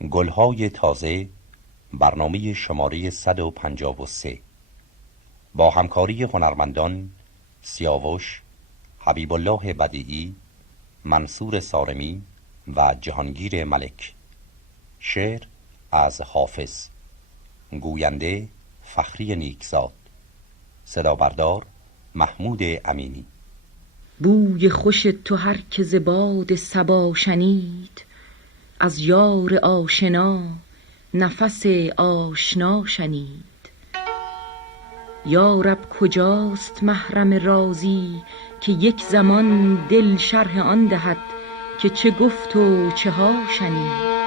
گلهای تازه، برنامه شماره 153 با همکاری هنرمندان سیاوش، حبیب الله بدیعی، منصور سارمی و جهانگیر ملک. شعر از حافظ. گوینده فخری نیکزاد. صدا بردار محمود امینی. بوی خوش تو هر که ز باد صبا شنید، از یار آشنا نفس آشنا شنید. یا رب کجاست محرم رازی، که یک زمان دل شرح آن دهد که چه گفت و چه ها شنید.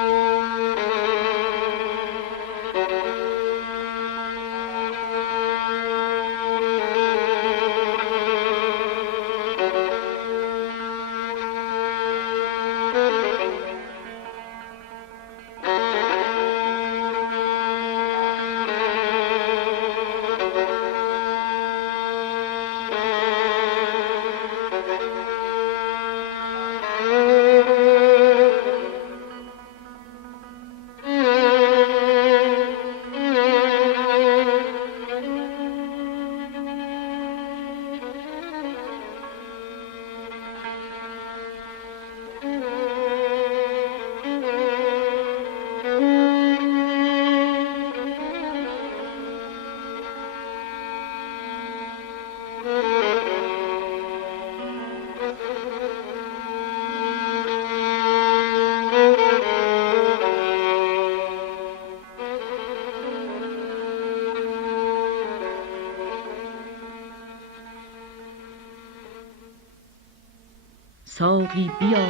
ساقی بیا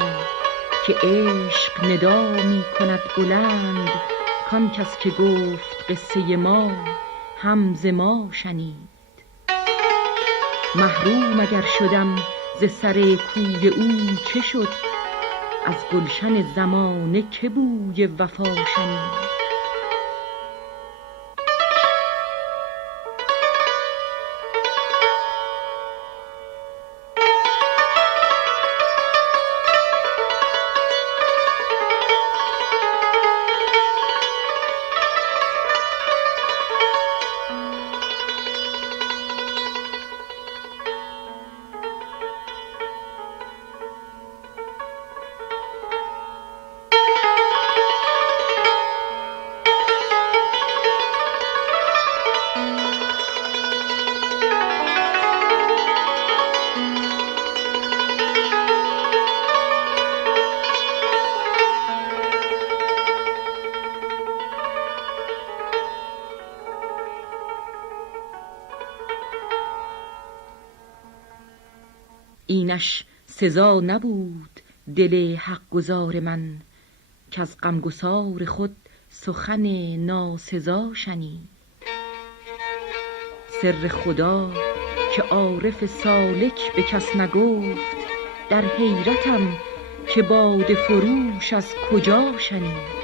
که عشق ندا می کند بلند، کان کس که گفت قصه ما هم ز ما شنید. محروم اگر شدم ز سر کوی او چه شد، از گلشن زمانه که بوی وفا شنید. اینش سزا نبود دل حق گزار من، که از غمگسار خود سخن ناسزا شنید. سر خدا که عارف سالک به کس نگفت، در حیرتم که باده فروش از کجا شنید.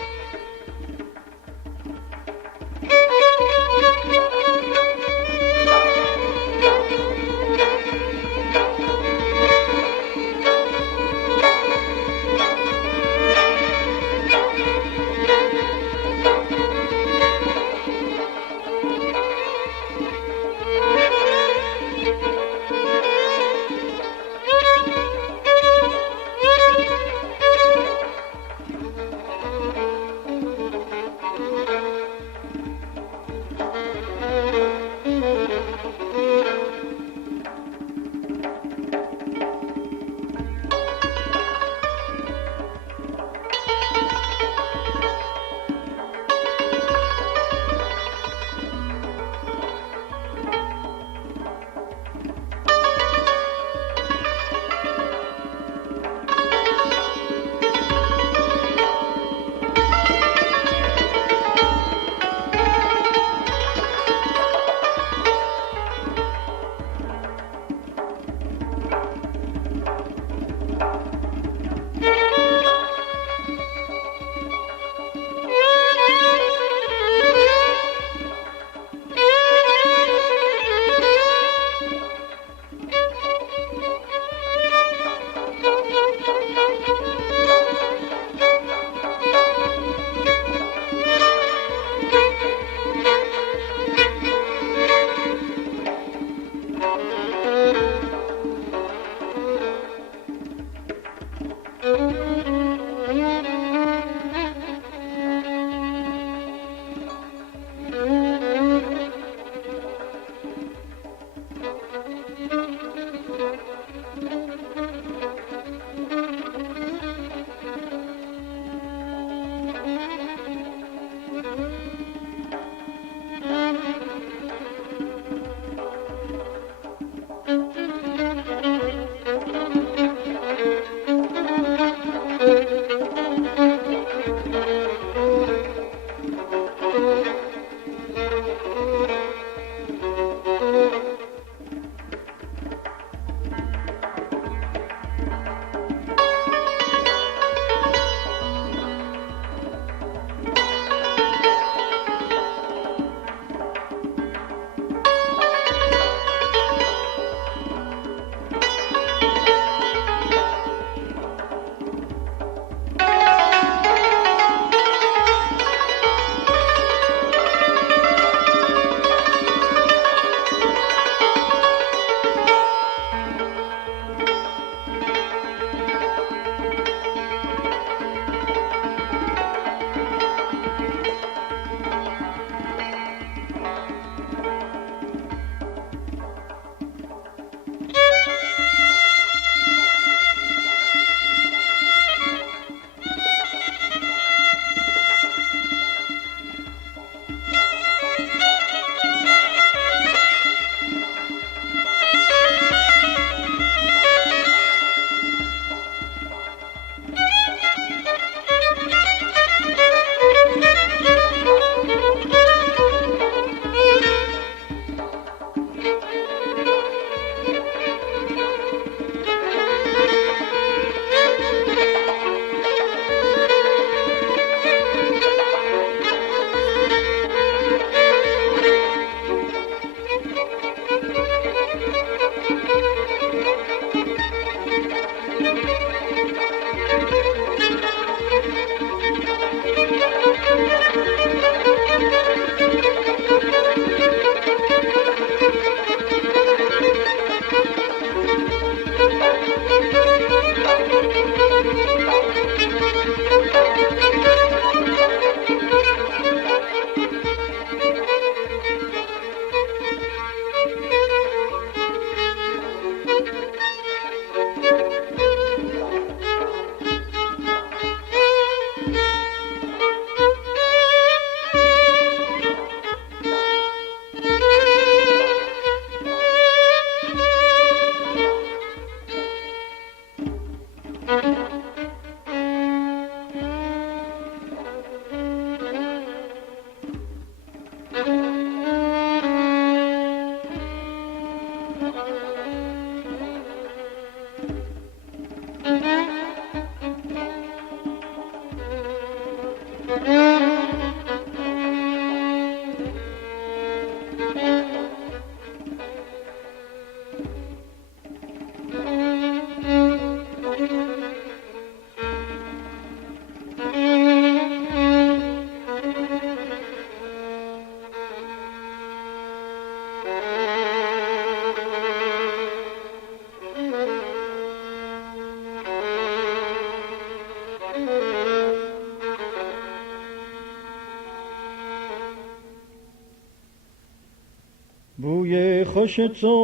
بوی خوش تو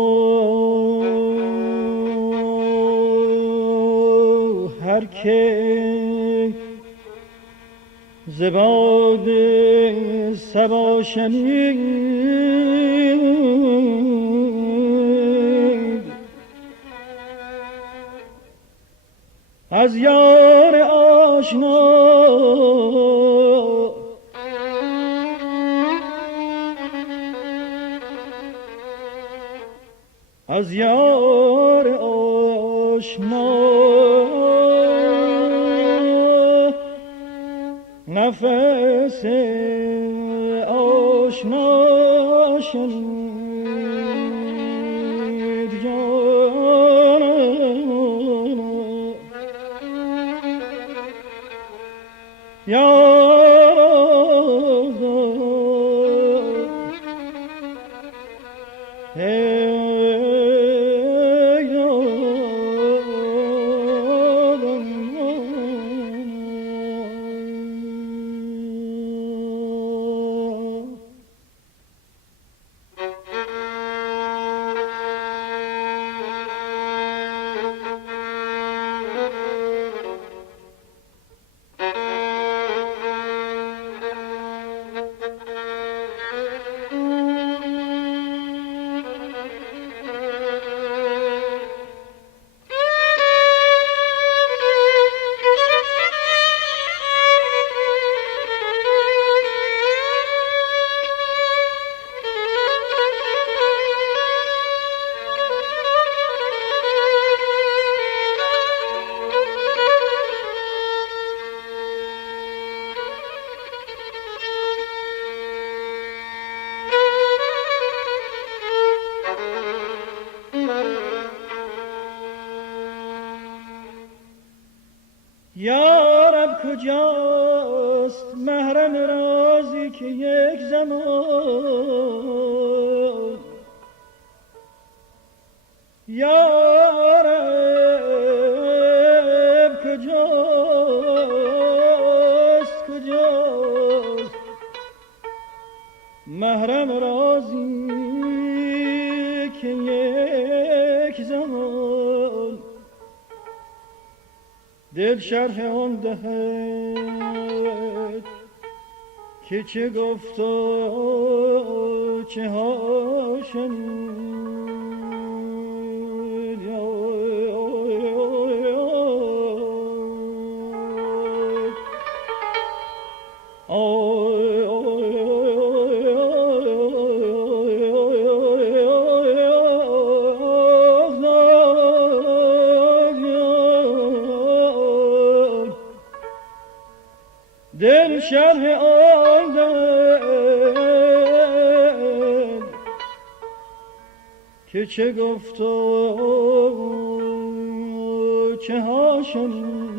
هر که ز باد صبا شنید از یار آشنا از یار آشنا نفس آشنا شنید جانم یارب کجاست محرم رازی که یک زمان یارب کجاست محرم رازی که یک زمان دل شرح آن دهد که چه گفت و چه ها شنید دل شرح آن دهد که چه گفت و چه ها شنید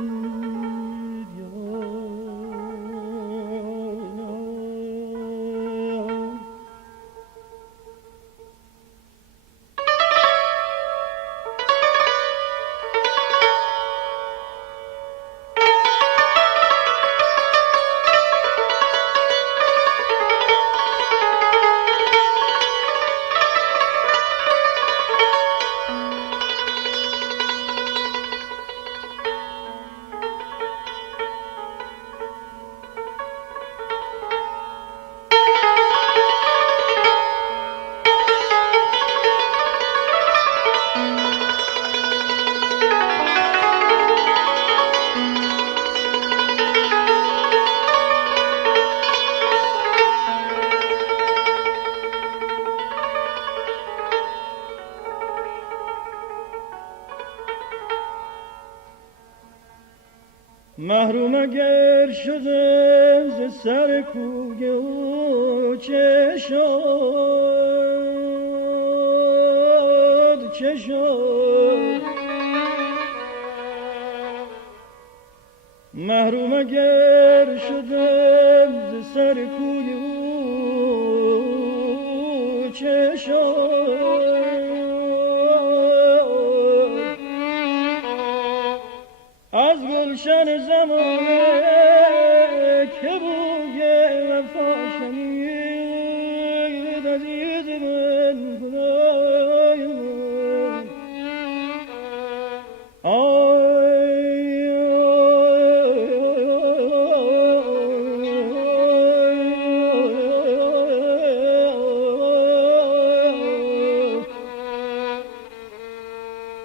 محروم اگر شده ز سر کوی او چه شد چه شد محروم اگر شدم ز سر کوی او چه شد از گلشن زمانه که بوی وفا شنید عزیز من خدای من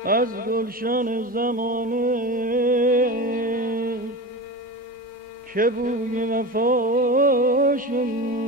از گلشن زمانه که بوی وفا شنید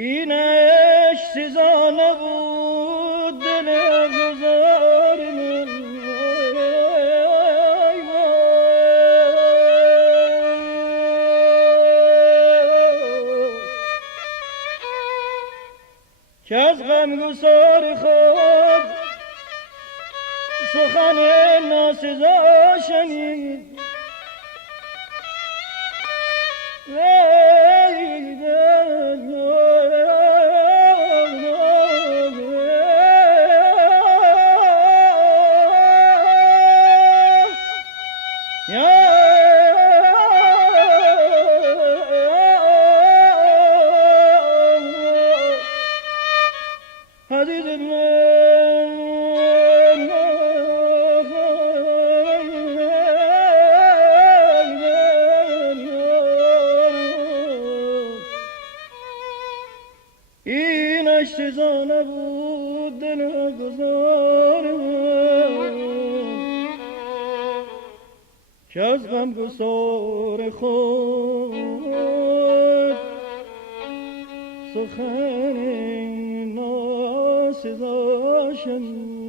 اینش سزا نبود دل گذار من که از غمگسار خود سخن ناسزا شنید اینش سزا نبود دل گذار من که از غمگسار خود سخن ناسزا شنیدم.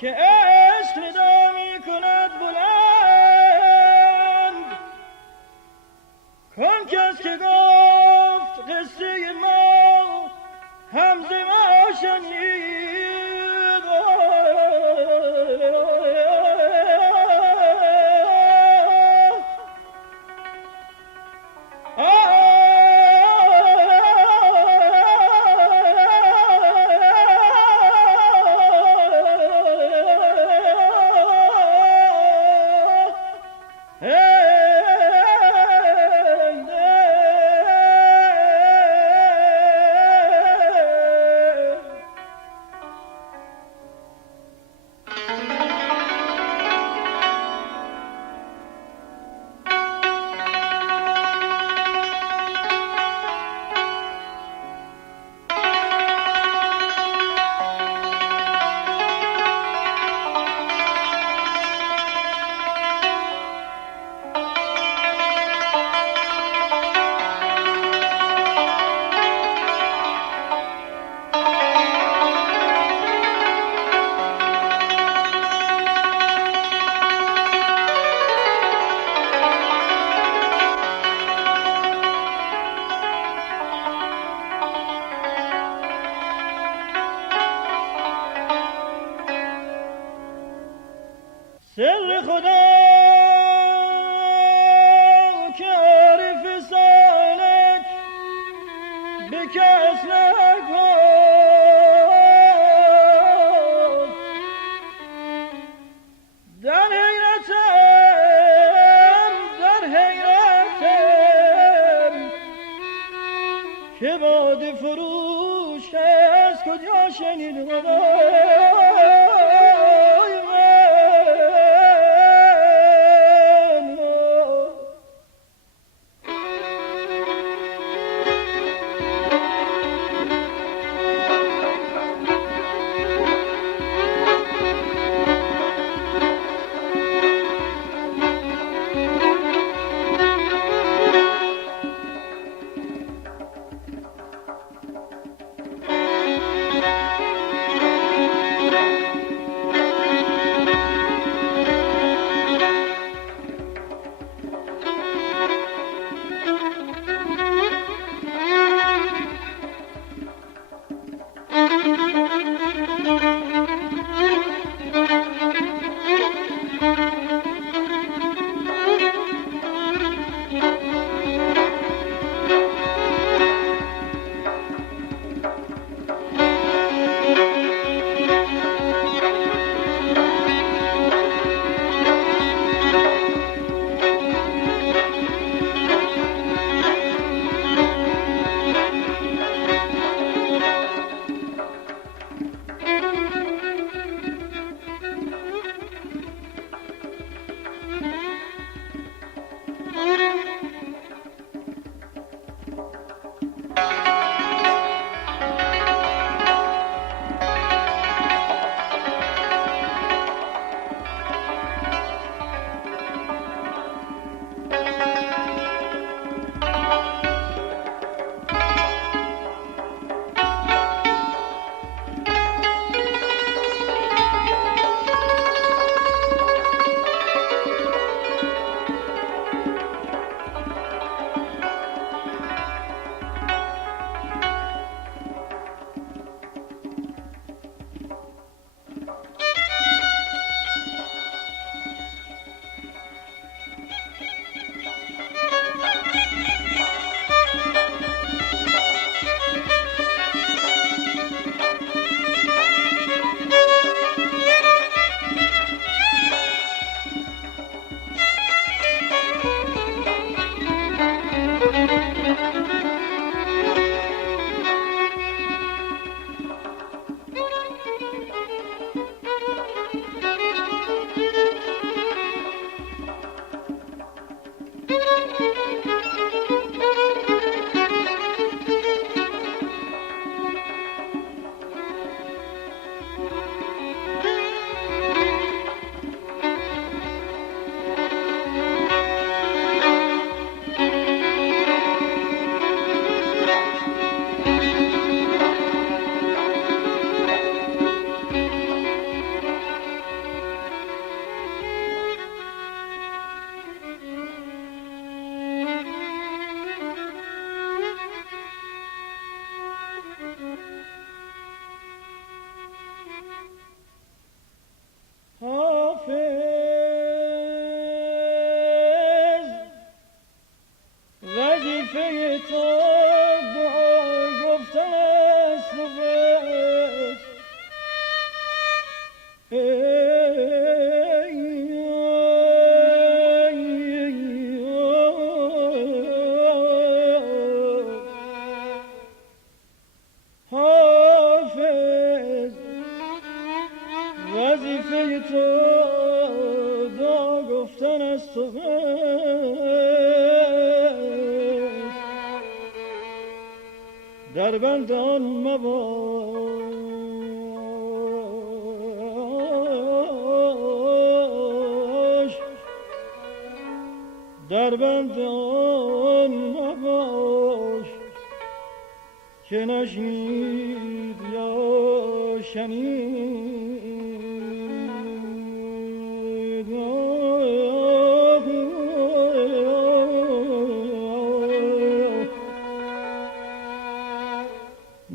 که عشق ندا می کند بلند. کن کس که گفت قصه ما همز ما شنید. سر خدا که عارف سالک به کس نگفت، در حیرتم که باده فروش از کجا شنید در بند آن مباش، در بند آن مباش که نشنید یا شنید.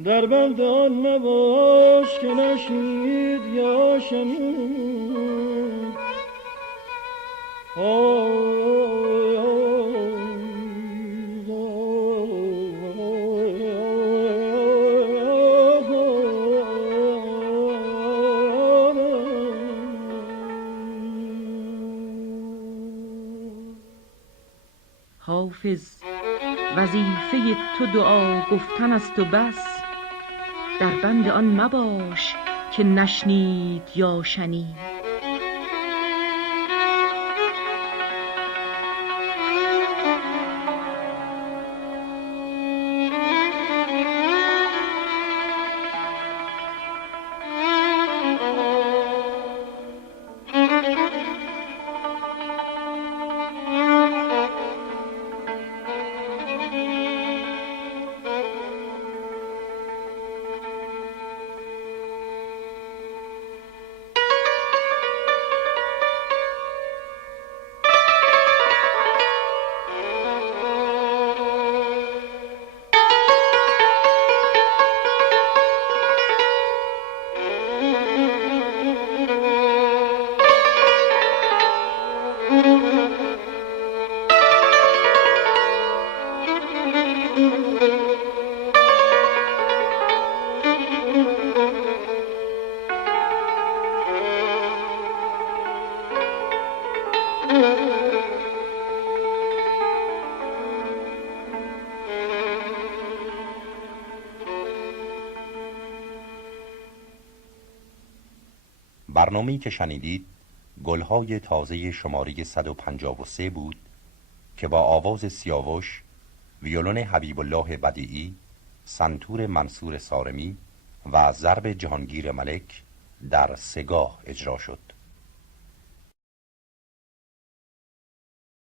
در بند آن مباش که نشنید یا شنید. حافظ وظیفه تو دعا گفتن است و بس، در بند آن مباش که نشنید یا شنید. برنامه‌ای که شنیدید گلهای تازه شماره 153 بود که با آواز سیاوش، ویولون حبیب الله بدیعی، سنتور منصور سارمی و ضرب جهانگیر ملک در سگاه اجرا شد.